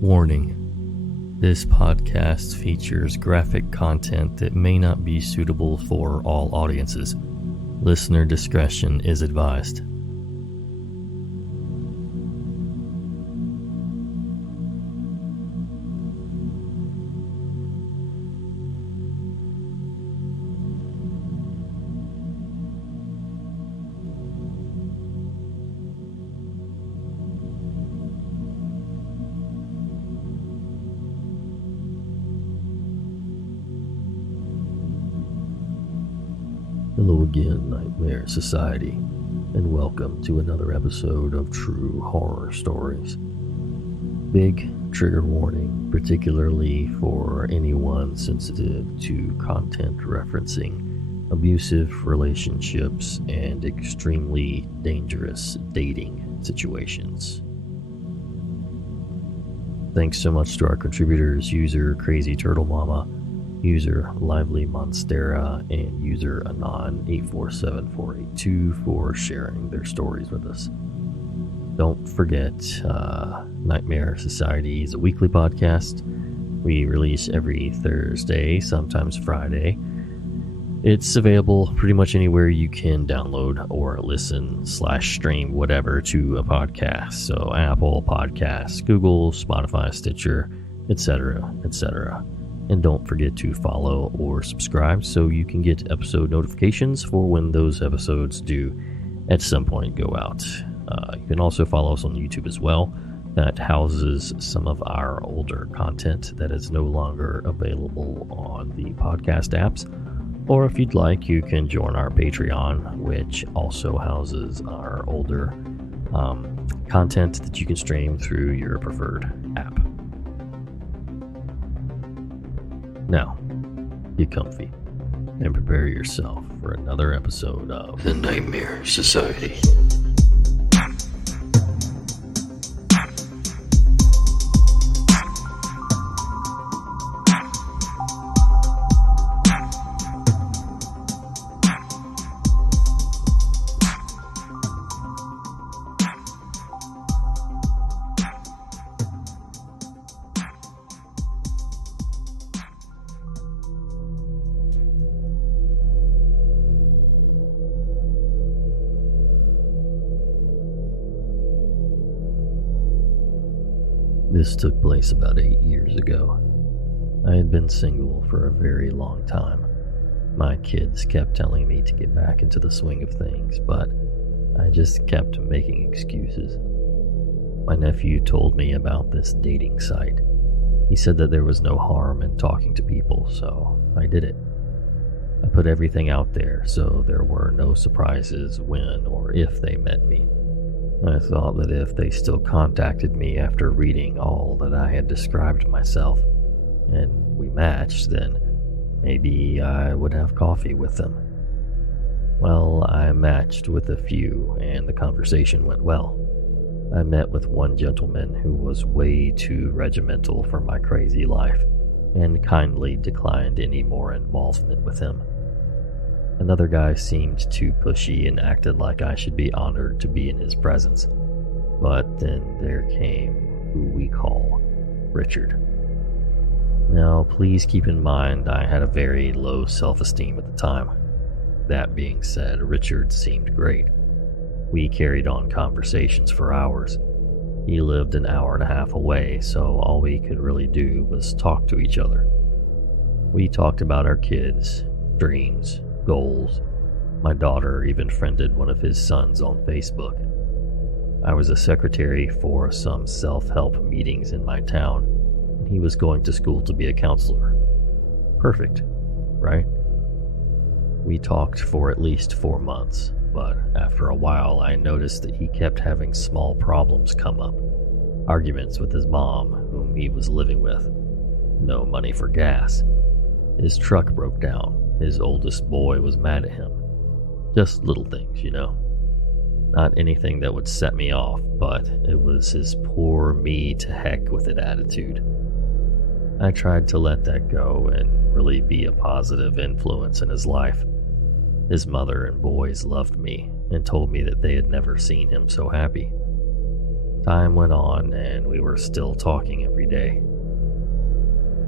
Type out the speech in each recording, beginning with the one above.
Warning: this podcast features graphic content that may not be suitable for all audiences. Listener discretion is advised. Hello again, Nightmare Society, and welcome to another episode of True Horror Stories. Big trigger warning, particularly for anyone sensitive to content referencing abusive relationships and extremely dangerous dating situations. Thanks so much to our contributors, user crazyturtlemama, user livelymonstera, and user anon847482 for sharing their stories with us. Don't forget, Nightmare Society is a weekly podcast. We release every Thursday, sometimes Friday. It's available pretty much anywhere you can download or listen/stream whatever to a podcast. So Apple Podcasts, Google, Spotify, Stitcher, etc., etc. And don't forget to follow or subscribe so you can get episode notifications for when those episodes do at some point go out. You can also follow us on YouTube as well. That houses some of our older content that is no longer available on the podcast apps. Or if you'd like, you can join our Patreon, which also houses our older content that you can stream through your preferred app. Now, get comfy and prepare yourself for another episode of The Nightmare Society. This took place about 8 years ago. I had been single for a very long time. My kids kept telling me to get back into the swing of things, but I just kept making excuses. My nephew told me about this dating site. He said that there was no harm in talking to people, so I did it. I put everything out there so there were no surprises when or if they met me. I thought that if they still contacted me after reading all that I had described myself, and we matched, then maybe I would have coffee with them. Well, I matched with a few, and the conversation went well. I met with one gentleman who was way too regimental for my crazy life, and kindly declined any more involvement with him. Another guy seemed too pushy and acted like I should be honored to be in his presence. But then there came who we call Richard. Now, please keep in mind I had a very low self-esteem at the time. That being said, Richard seemed great. We carried on conversations for hours. He lived an hour and a half away, so all we could really do was talk to each other. We talked about our kids, dreams, goals. My daughter even friended one of his sons on Facebook. I was a secretary for some self-help meetings in my town, and he was going to school to be a counselor. Perfect, right? We talked for at least 4 months, but after a while I noticed that he kept having small problems come up. Arguments with his mom, whom he was living with. No money for gas. His truck broke down. His oldest boy was mad at him. Just little things, you know. Not anything that would set me off, but it was his poor me to heck with it attitude. I tried to let that go and really be a positive influence in his life. His mother and boys loved me and told me that they had never seen him so happy. Time went on, and we were still talking every day.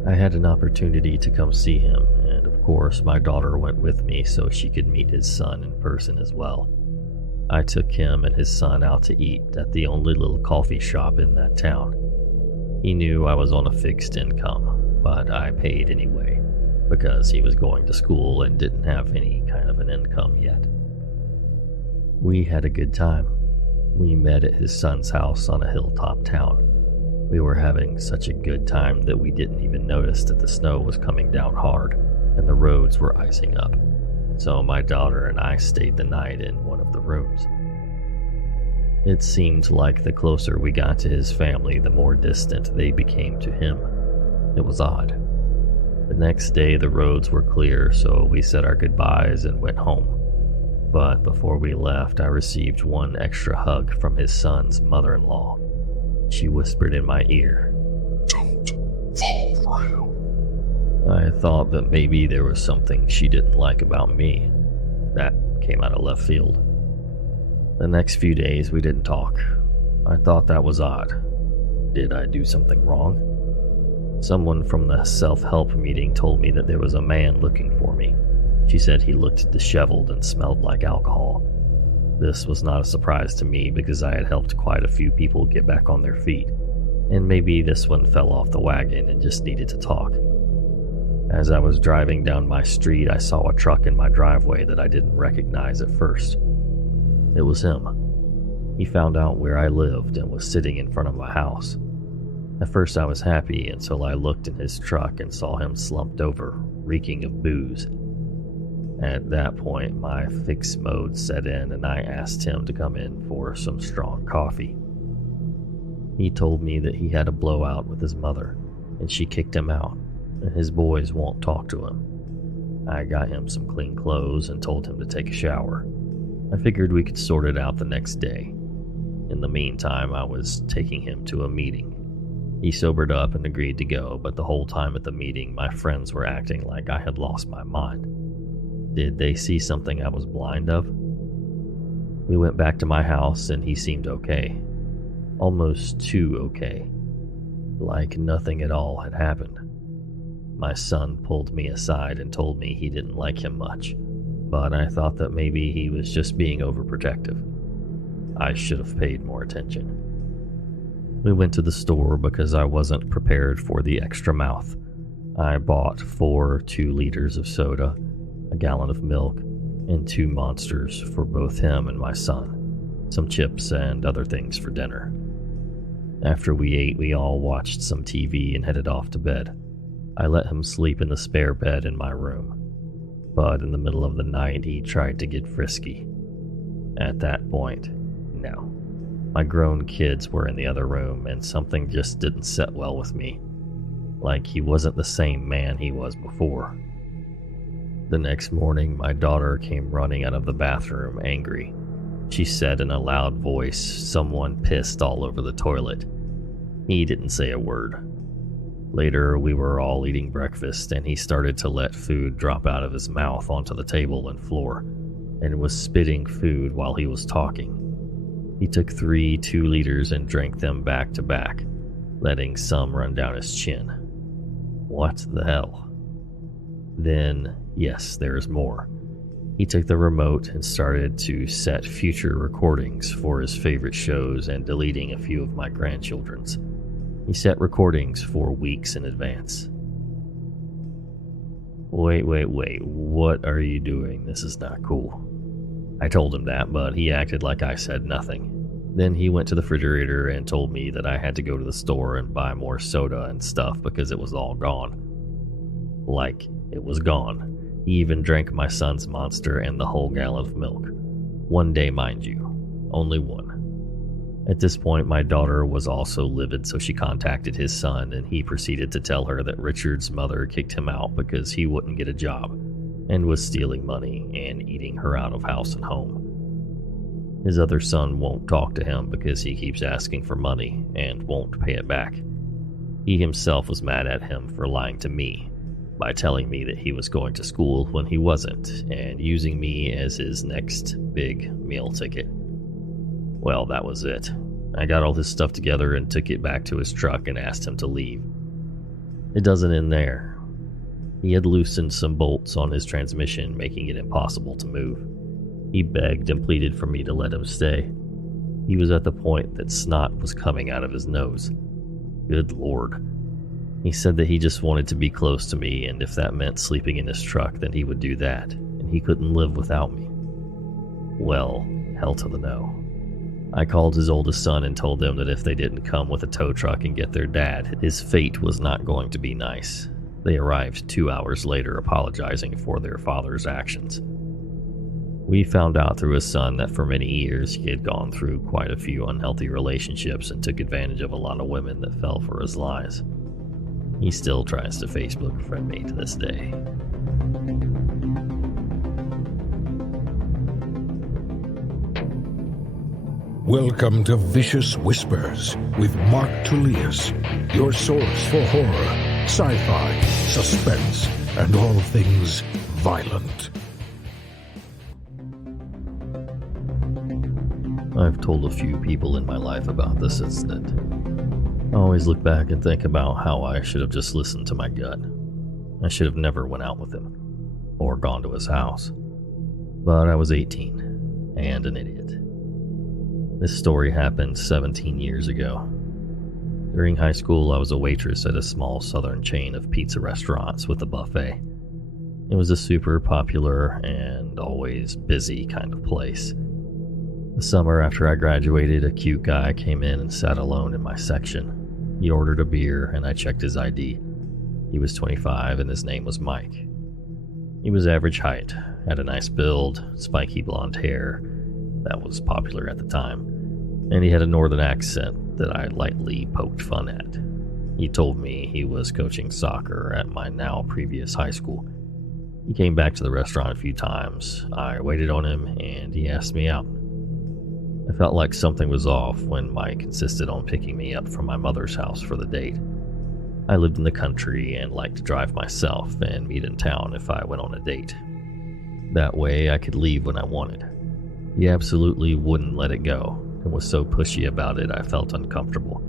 I had an opportunity to come see him, and of course my daughter went with me so she could meet his son in person as well. I took him and his son out to eat at the only little coffee shop in that town. He knew I was on a fixed income, but I paid anyway, because he was going to school and didn't have any kind of an income yet. We had a good time. We met at his son's house on a hilltop town. We were having such a good time that we didn't even notice that the snow was coming down hard and the roads were icing up. So my daughter and I stayed the night in one of the rooms. It seemed like the closer we got to his family, the more distant they became to him. It was odd. The next day the roads were clear, so we said our goodbyes and went home. But before we left, I received one extra hug from his son's mother-in-law. She whispered in my ear, "Don't fall for him." I thought that maybe there was something she didn't like about me. That came out of left field. The next few days we didn't talk. I thought that was odd. Did I do something wrong? Someone from the self-help meeting told me that there was a man looking for me. She said he looked disheveled and smelled like alcohol. This was not a surprise to me because I had helped quite a few people get back on their feet, and maybe this one fell off the wagon and just needed to talk. As I was driving down my street, I saw a truck in my driveway that I didn't recognize at first. It was him. He found out where I lived and was sitting in front of my house. At first I was happy until I looked in his truck and saw him slumped over, reeking of booze. At that point, my fix mode set in and I asked him to come in for some strong coffee. He told me that he had a blowout with his mother and she kicked him out and his boys won't talk to him. I got him some clean clothes and told him to take a shower. I figured we could sort it out the next day. In the meantime, I was taking him to a meeting. He sobered up and agreed to go, but the whole time at the meeting, my friends were acting like I had lost my mind. Did they see something I was blind of? We went back to my house and he seemed okay. Almost too okay. Like nothing at all had happened. My son pulled me aside and told me he didn't like him much, but I thought that maybe he was just being overprotective. I should have paid more attention. We went to the store because I wasn't prepared for the extra mouth. I bought 4 2-liters of soda, a gallon of milk, and 2 monsters for both him and my son, some chips and other things for dinner. After we ate, we all watched some TV and headed off to bed. I let him sleep in the spare bed in my room, but in the middle of the night he tried to get frisky. At that point, no. My grown kids were in the other room and something just didn't sit well with me. Like he wasn't the same man he was before. The next morning, my daughter came running out of the bathroom, angry. She said in a loud voice, someone pissed all over the toilet. He didn't say a word. Later, we were all eating breakfast, and he started to let food drop out of his mouth onto the table and floor, and was spitting food while he was talking. He took 3 2-liters and drank them back to back, letting some run down his chin. What the hell? Then, yes, there's more. He took the remote and started to set future recordings for his favorite shows and deleting a few of my grandchildren's. He set recordings for weeks in advance. Wait, what are you doing? This is not cool. I told him that, but he acted like I said nothing. Then he went to the refrigerator and told me that I had to go to the store and buy more soda and stuff because it was all gone. Like, it was gone. He even drank my son's monster and the whole gallon of milk. One day, mind you. Only one. At this point, my daughter was also livid, so she contacted his son, and he proceeded to tell her that Richard's mother kicked him out because he wouldn't get a job, and was stealing money and eating her out of house and home. His other son won't talk to him because he keeps asking for money and won't pay it back. He himself was mad at him for lying to me by telling me that he was going to school when he wasn't, and using me as his next big meal ticket. Well, that was it. I got all his stuff together and took it back to his truck and asked him to leave. It doesn't end there. He had loosened some bolts on his transmission, making it impossible to move. He begged and pleaded for me to let him stay. He was at the point that snot was coming out of his nose. Good Lord. He said that he just wanted to be close to me, and if that meant sleeping in his truck, then he would do that, and he couldn't live without me. Well, hell to the no. I called his oldest son and told them that if they didn't come with a tow truck and get their dad, his fate was not going to be nice. They arrived 2 hours later apologizing for their father's actions. We found out through his son that for many years he had gone through quite a few unhealthy relationships and took advantage of a lot of women that fell for his lies. He still tries to Facebook friend me to this day. Welcome to Vicious Whispers with Mark Tullius, your source for horror, sci-fi, suspense, and all things violent. I've told a few people in my life about this incident. I always look back and think about how I should have just listened to my gut. I should have never went out with him, or gone to his house. But I was 18, and an idiot. This story happened 17 years ago. During high school, I was a waitress at a small southern chain of pizza restaurants with a buffet. It was a super popular and always busy kind of place. The summer after I graduated, a cute guy came in and sat alone in my section. He ordered a beer and I checked his ID. He was 25 and his name was Mike. He was average height, had a nice build, spiky blonde hair that was popular at the time, and he had a northern accent that I lightly poked fun at. He told me he was coaching soccer at my now previous high school. He came back to the restaurant a few times. I waited on him and he asked me out. I felt like something was off when Mike insisted on picking me up from my mother's house for the date. I lived in the country and liked to drive myself and meet in town if I went on a date. That way I could leave when I wanted. He absolutely wouldn't let it go and was so pushy about it I felt uncomfortable.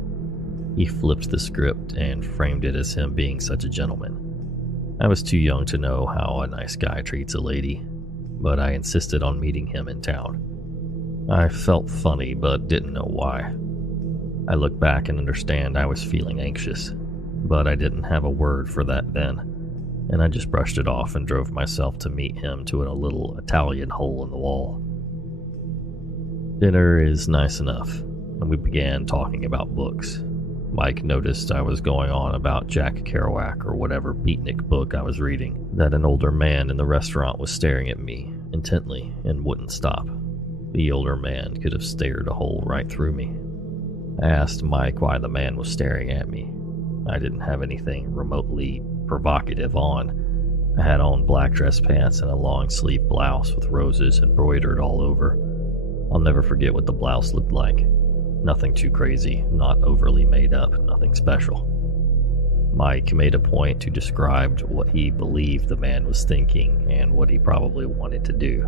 He flipped the script and framed it as him being such a gentleman. I was too young to know how a nice guy treats a lady, but I insisted on meeting him in town. I felt funny, but didn't know why. I look back and understand I was feeling anxious, but I didn't have a word for that then, and I just brushed it off and drove myself to meet him to a little Italian hole in the wall. Dinner is nice enough, and we began talking about books. Mike noticed I was going on about Jack Kerouac or whatever beatnik book I was reading, that an older man in the restaurant was staring at me intently and wouldn't stop. The older man could have stared a hole right through me. I asked Mike why the man was staring at me. I didn't have anything remotely provocative on. I had on black dress pants and a long-sleeve blouse with roses embroidered all over. I'll never forget what the blouse looked like. Nothing too crazy, not overly made up, nothing special. Mike made a point to describe what he believed the man was thinking and what he probably wanted to do.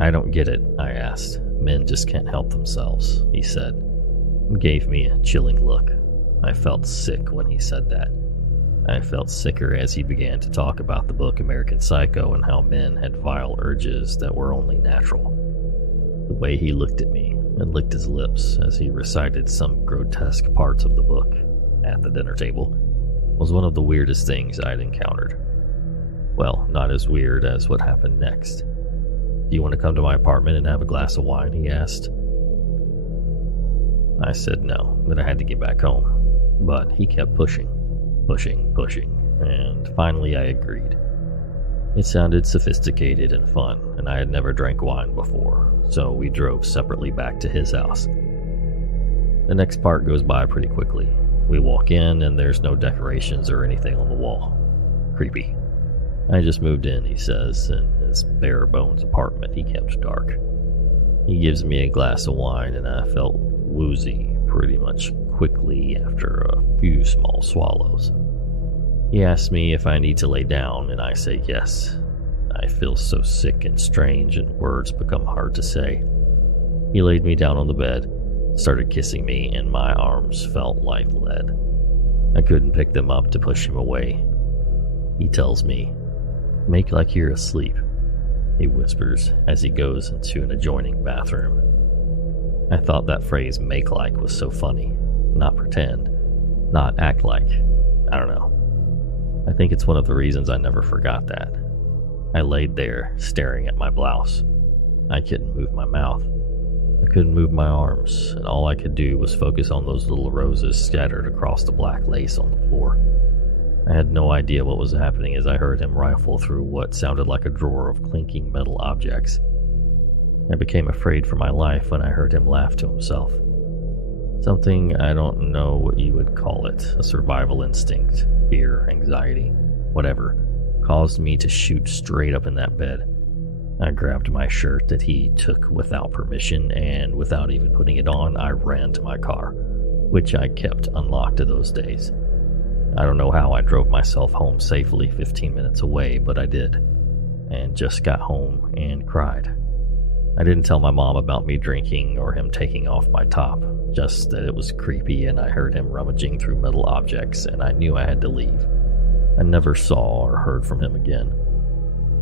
I don't get it, I asked. Men just can't help themselves, he said, and gave me a chilling look. I felt sick when he said that. I felt sicker as he began to talk about the book American Psycho and how men had vile urges that were only natural. The way he looked at me and licked his lips as he recited some grotesque parts of the book at the dinner table was one of the weirdest things I'd encountered. Well, not as weird as what happened next. Do you want to come to my apartment and have a glass of wine? He asked. I said no, that I had to get back home. But he kept pushing, and finally I agreed. It sounded sophisticated and fun, and I had never drank wine before, so we drove separately back to his house. The next part goes by pretty quickly. We walk in and there's no decorations or anything on the wall. Creepy. I just moved in, he says, and his bare-bones apartment he kept dark. He gives me a glass of wine and I felt woozy pretty much quickly after a few small swallows. He asks me if I need to lay down and I say yes. I feel so sick and strange and words become hard to say. He laid me down on the bed, started kissing me, and my arms felt like lead. I couldn't pick them up to push him away. He tells me, "Make like you're asleep," he whispers as he goes into an adjoining bathroom. I thought that phrase "make like" was so funny. Not pretend, not act like. I don't know. I think it's one of the reasons I never forgot that. I laid there, staring at my blouse. I couldn't move my mouth. I couldn't move my arms, and all I could do was focus on those little roses scattered across the black lace on the floor. I had no idea what was happening as I heard him rifle through what sounded like a drawer of clinking metal objects. I became afraid for my life when I heard him laugh to himself. Something, I don't know what you would call it, a survival instinct, fear, anxiety, whatever, caused me to shoot straight up in that bed. I grabbed my shirt that he took without permission, and without even putting it on, I ran to my car, which I kept unlocked to those days. I don't know how I drove myself home safely 15 minutes away, but I did, and just got home and cried. I didn't tell my mom about me drinking or him taking off my top, just that it was creepy and I heard him rummaging through metal objects and I knew I had to leave. I never saw or heard from him again.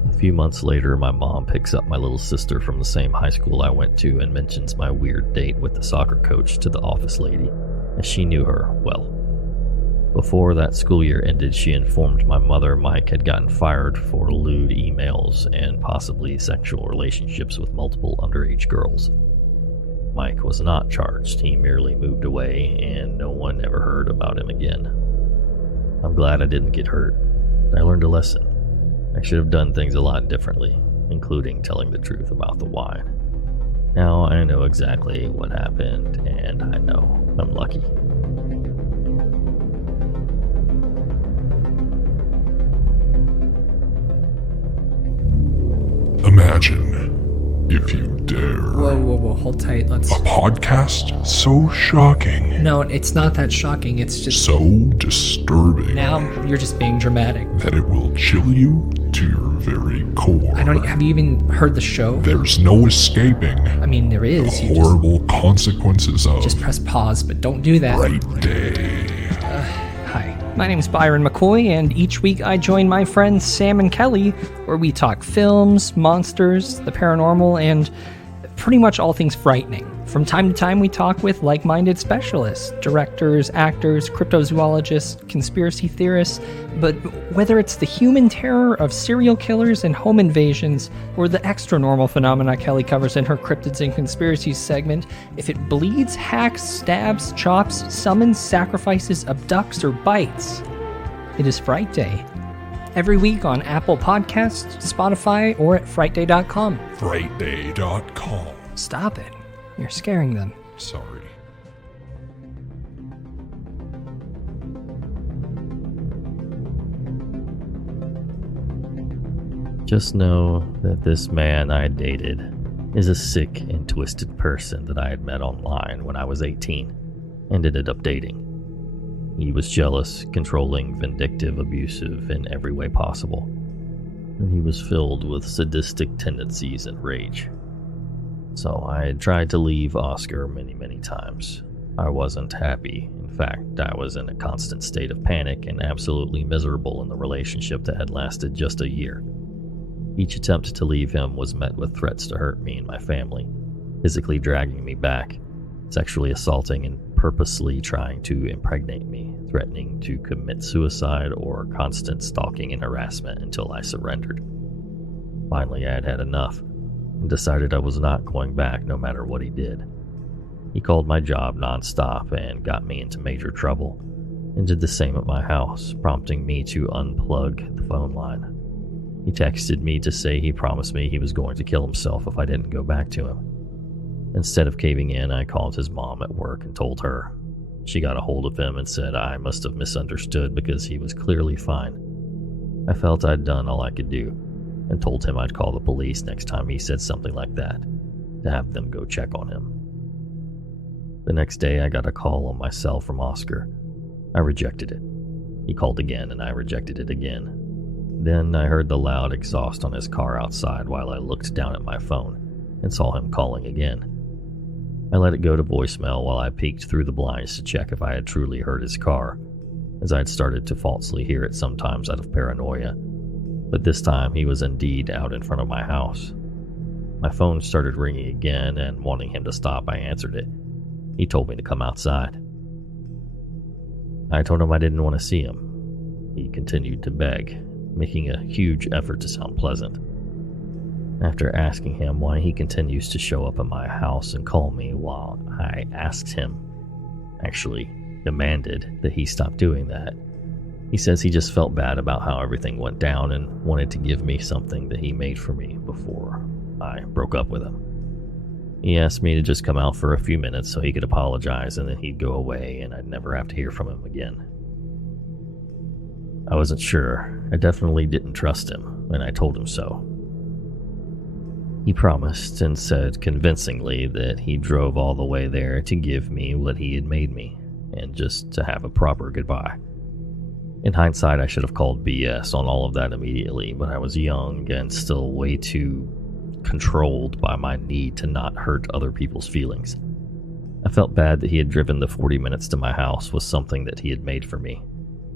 A few months later, my mom picks up my little sister from the same high school I went to and mentions my weird date with the soccer coach to the office lady, as she knew her well. Before that school year ended, she informed my mother Mike had gotten fired for lewd emails and possibly sexual relationships with multiple underage girls. Mike was not charged, he merely moved away and no one ever heard about him again. I'm glad I didn't get hurt. I learned a lesson. I should have done things a lot differently, including telling the truth about the wine. Now I know exactly what happened, and I know I'm lucky. Imagine, if you dare. Whoa, hold tight, let's... A podcast so shocking. No, it's not that shocking, it's just... So disturbing. Now you're just being dramatic. That it will chill you to your very core. Have you even heard the show? There's no escaping. I mean, there is. The horrible consequences of... Just press pause, but don't do that. Bright Day. Hi. My name is Byron McCoy, and each week I join my friends Sam and Kelly, where we talk films, monsters, the paranormal, and pretty much all things frightening. From time to time, we talk with like-minded specialists, directors, actors, cryptozoologists, conspiracy theorists, but whether it's the human terror of serial killers and home invasions, or the extra-normal phenomena Kelly covers in her Cryptids and Conspiracies segment, if it bleeds, hacks, stabs, chops, summons, sacrifices, abducts, or bites, it is Fright Day. Every week on Apple Podcasts, Spotify, or at frightday.com. Frightday.com. Stop it. You're scaring them. Sorry. Just know that this man I dated is a sick and twisted person that I had met online when I was 18 and ended up dating. He was jealous, controlling, vindictive, abusive in every way possible, and he was filled with sadistic tendencies and rage. So I had tried to leave Oscar many times. I wasn't happy. In fact, I was in a constant state of panic and absolutely miserable in the relationship that had lasted just a year. Each attempt to leave him was met with threats to hurt me and my family, physically dragging me back, sexually assaulting and purposely trying to impregnate me, threatening to commit suicide, or constant stalking and harassment until I surrendered. Finally, I had had enough and decided I was not going back no matter what he did. He called my job nonstop and got me into major trouble, and did the same at my house, prompting me to unplug the phone line. He texted me to say he promised me he was going to kill himself if I didn't go back to him. Instead of caving in, I called his mom at work and told her. She got a hold of him and said I must have misunderstood because he was clearly fine. I felt I'd done all I could do, and told him I'd call the police next time he said something like that, to have them go check on him. The next day, I got a call on my cell from Oscar. I rejected it. He called again, and I rejected it again. Then I heard the loud exhaust on his car outside while I looked down at my phone and saw him calling again. I let it go to voicemail while I peeked through the blinds to check if I had truly heard his car, as I'd started to falsely hear it sometimes out of paranoia. But this time he was indeed out in front of my house. My phone started ringing again, and wanting him to stop, I answered it. He told me to come outside. I told him I didn't want to see him. He continued to beg, making a huge effort to sound pleasant. After asking him why he continues to show up at my house and call me while I asked him, actually demanded that he stop doing that, he says he just felt bad about how everything went down and wanted to give me something that he made for me before I broke up with him. He asked me to just come out for a few minutes so he could apologize and then he'd go away and I'd never have to hear from him again. I wasn't sure. I definitely didn't trust him, and I told him so. He promised and said convincingly that he drove all the way there to give me what he had made me, and just to have a proper goodbye. In hindsight, I should have called BS on all of that immediately, but I was young and still way too controlled by my need to not hurt other people's feelings. I felt bad that he had driven the 40 minutes to my house with something that he had made for me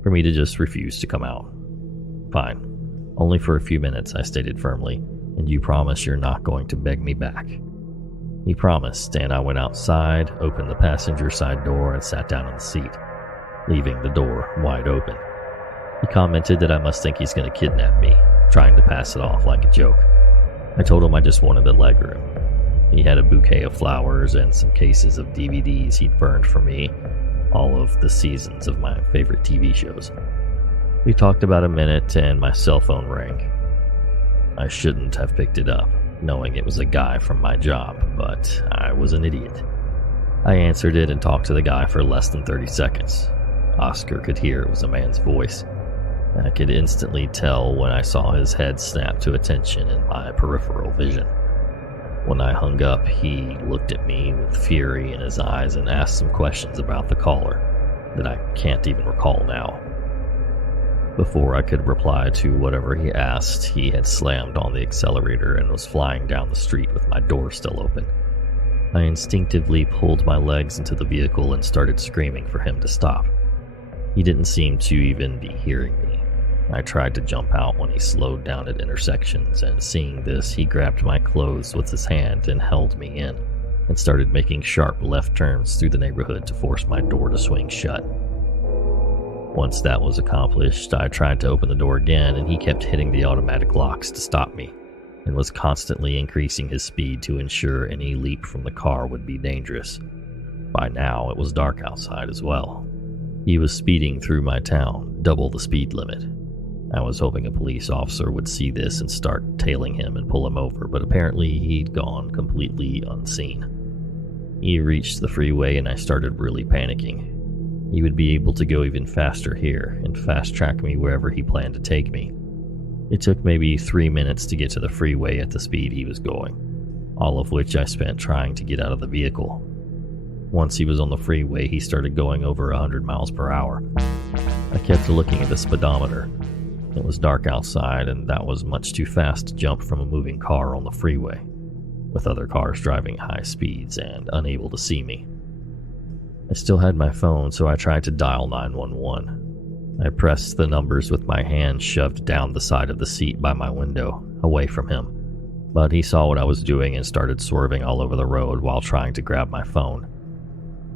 to just refuse to come out. Fine. Only for a few minutes, I stated firmly, and you promise you're not going to beg me back. He promised, and I went outside, opened the passenger side door, and sat down in the seat, leaving the door wide open. He commented that I must think he's going to kidnap me, trying to pass it off like a joke. I told him I just wanted the legroom. He had a bouquet of flowers and some cases of DVDs he'd burned for me, all of the seasons of my favorite TV shows. We talked about a minute, and my cell phone rang. I shouldn't have picked it up, knowing it was a guy from my job, but I was an idiot. I answered it and talked to the guy for less than 30 seconds. Oscar could hear it was a man's voice. I could instantly tell when I saw his head snap to attention in my peripheral vision. When I hung up, he looked at me with fury in his eyes and asked some questions about the caller that I can't even recall now. Before I could reply to whatever he asked, he had slammed on the accelerator and was flying down the street with my door still open. I instinctively pulled my legs into the vehicle and started screaming for him to stop. He didn't seem to even be hearing me. I tried to jump out when he slowed down at intersections, and seeing this, he grabbed my clothes with his hand and held me in, and started making sharp left turns through the neighborhood to force my door to swing shut. Once that was accomplished, I tried to open the door again, and he kept hitting the automatic locks to stop me, and was constantly increasing his speed to ensure any leap from the car would be dangerous. By now, it was dark outside as well. He was speeding through my town, double the speed limit. I was hoping a police officer would see this and start tailing him and pull him over, but apparently he'd gone completely unseen. He reached the freeway and I started really panicking. He would be able to go even faster here and fast-track me wherever he planned to take me. It took maybe 3 minutes to get to the freeway at the speed he was going, all of which I spent trying to get out of the vehicle. Once he was on the freeway, he started going over 100 miles per hour. I kept looking at the speedometer. It was dark outside, and that was much too fast to jump from a moving car on the freeway, with other cars driving high speeds and unable to see me. I still had my phone, so I tried to dial 911. I pressed the numbers with my hand shoved down the side of the seat by my window, away from him, but he saw what I was doing and started swerving all over the road while trying to grab my phone.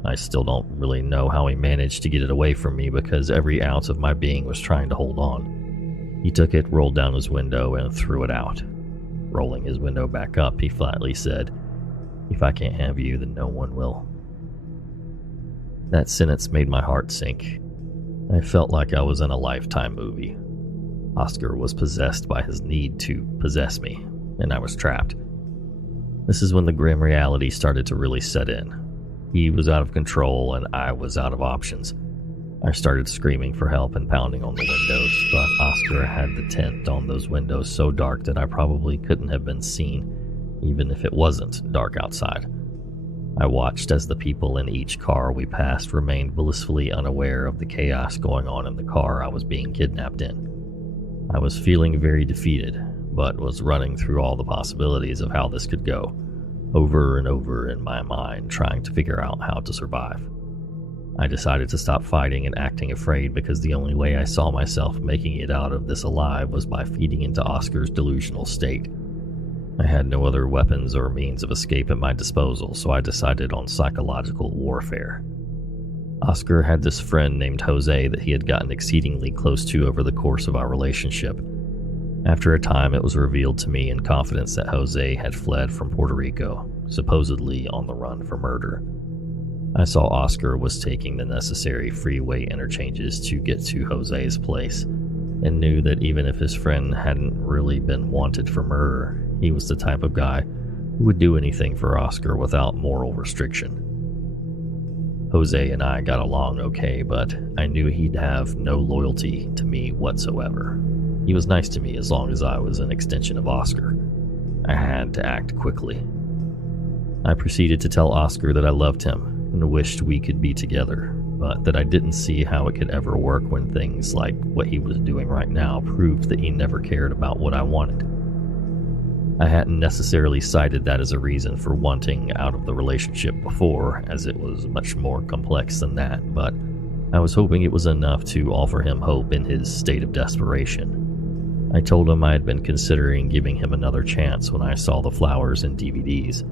I still don't really know how he managed to get it away from me because every ounce of my being was trying to hold on. He took it, rolled down his window, and threw it out. Rolling his window back up, he flatly said, "If I can't have you, then no one will." That sentence made my heart sink. I felt like I was in a Lifetime movie. Oscar was possessed by his need to possess me, and I was trapped. This is when the grim reality started to really set in. He was out of control, and I was out of options. I started screaming for help and pounding on the windows, but Oscar had the tint on those windows so dark that I probably couldn't have been seen, even if it wasn't dark outside. I watched as the people in each car we passed remained blissfully unaware of the chaos going on in the car I was being kidnapped in. I was feeling very defeated, but was running through all the possibilities of how this could go. over and over in my mind, trying to figure out how to survive. I decided to stop fighting and acting afraid because the only way I saw myself making it out of this alive was by feeding into Oscar's delusional state. I had no other weapons or means of escape at my disposal, so I decided on psychological warfare. Oscar had this friend named Jose that he had gotten exceedingly close to over the course of our relationship. After a time, it was revealed to me in confidence that Jose had fled from Puerto Rico, supposedly on the run for murder. I saw Oscar was taking the necessary freeway interchanges to get to Jose's place, and knew that even if his friend hadn't really been wanted for murder, he was the type of guy who would do anything for Oscar without moral restriction. Jose and I got along okay, but I knew he'd have no loyalty to me whatsoever. He was nice to me as long as I was an extension of Oscar. I had to act quickly. I proceeded to tell Oscar that I loved him and wished we could be together, but that I didn't see how it could ever work when things like what he was doing right now proved that he never cared about what I wanted. I hadn't necessarily cited that as a reason for wanting out of the relationship before, as it was much more complex than that, but I was hoping it was enough to offer him hope in his state of desperation. I told him I had been considering giving him another chance when I saw the flowers and DVDs,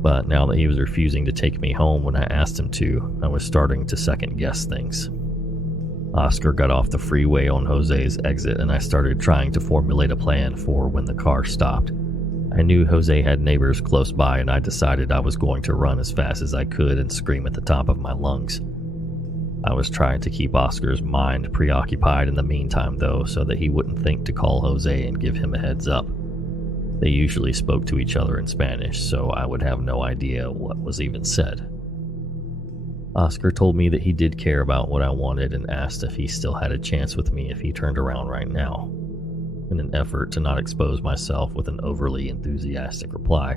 but now that he was refusing to take me home when I asked him to, I was starting to second-guess things. Oscar got off the freeway on Jose's exit, and I started trying to formulate a plan for when the car stopped. I knew Jose had neighbors close by, and I decided I was going to run as fast as I could and scream at the top of my lungs. I was trying to keep Oscar's mind preoccupied in the meantime, though, so that he wouldn't think to call Jose and give him a heads up. They usually spoke to each other in Spanish, so I would have no idea what was even said. Oscar told me that he did care about what I wanted and asked if he still had a chance with me if he turned around right now. In an effort to not expose myself with an overly enthusiastic reply,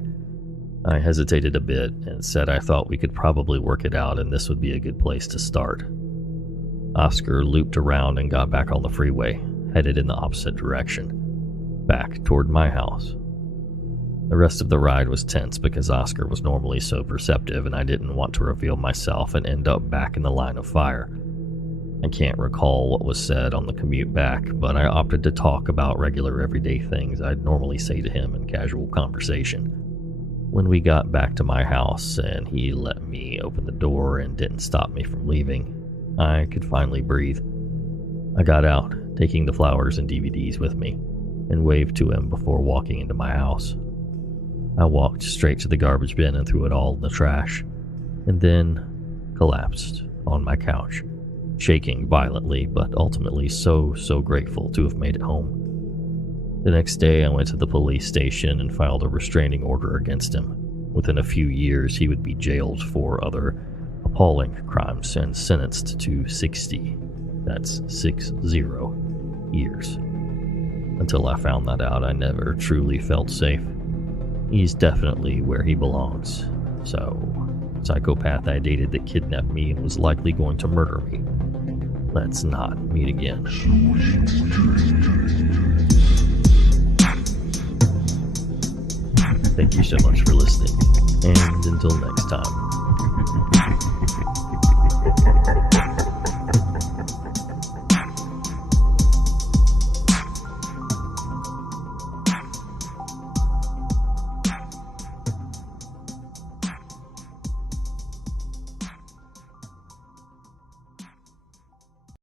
I hesitated a bit and said I thought we could probably work it out and this would be a good place to start. Oscar looped around and got back on the freeway, headed in the opposite direction, back toward my house. The rest of the ride was tense because Oscar was normally so perceptive and I didn't want to reveal myself and end up back in the line of fire. I can't recall what was said on the commute back, but I opted to talk about regular everyday things I'd normally say to him in casual conversation. When we got back to my house and he let me open the door and didn't stop me from leaving, I could finally breathe. I got out, taking the flowers and DVDs with me, and waved to him before walking into my house. I walked straight to the garbage bin and threw it all in the trash, and then collapsed on my couch, shaking violently, but ultimately so grateful to have made it home. The next day, I went to the police station and filed a restraining order against him. Within a few years, he would be jailed for other appalling crimes and sentenced to 60, that's 60 years. Until I found that out, I never truly felt safe. He's definitely where he belongs. So, psychopath I dated that kidnapped me and was likely going to murder me. Let's not meet again. Thank you so much for listening, and until next time.